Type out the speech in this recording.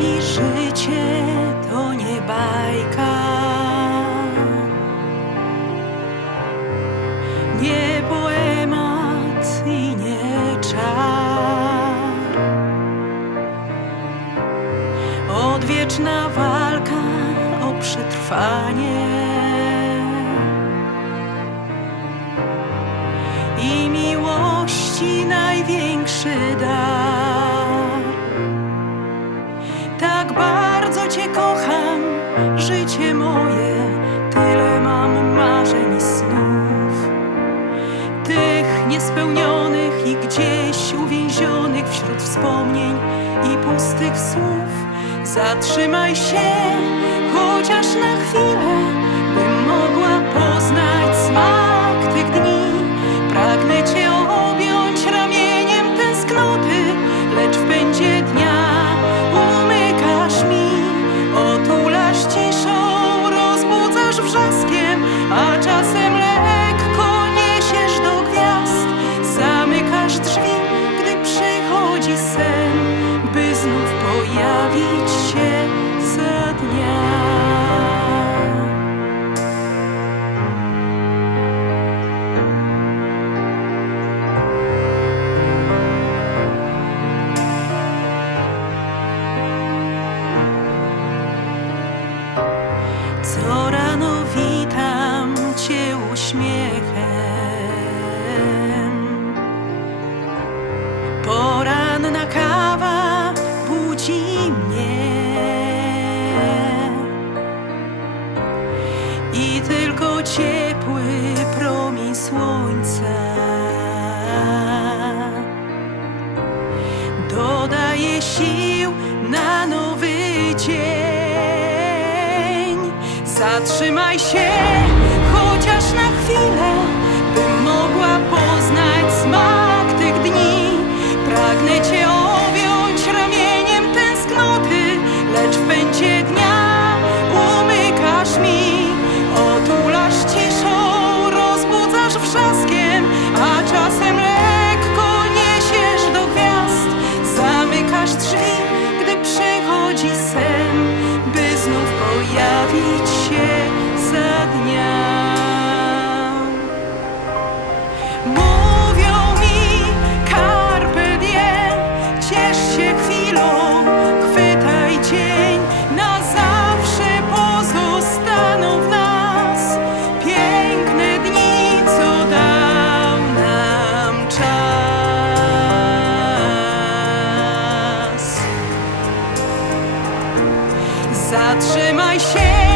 Życie to nie bajka. Nie poemat i nie czar. Odwieczna walka o przetrwanie. I miłości największy dar. Tak bardzo Cię kocham, życie moje, tyle mam marzeń i snów. Tych niespełnionych i gdzieś uwięzionych wśród wspomnień i pustych słów. Zatrzymaj się, chociaż na chwilę, Skin. Słońca dodaje sił na nowy dzień. Zatrzymaj się, chociaż na chwilę, Zatrzymaj się,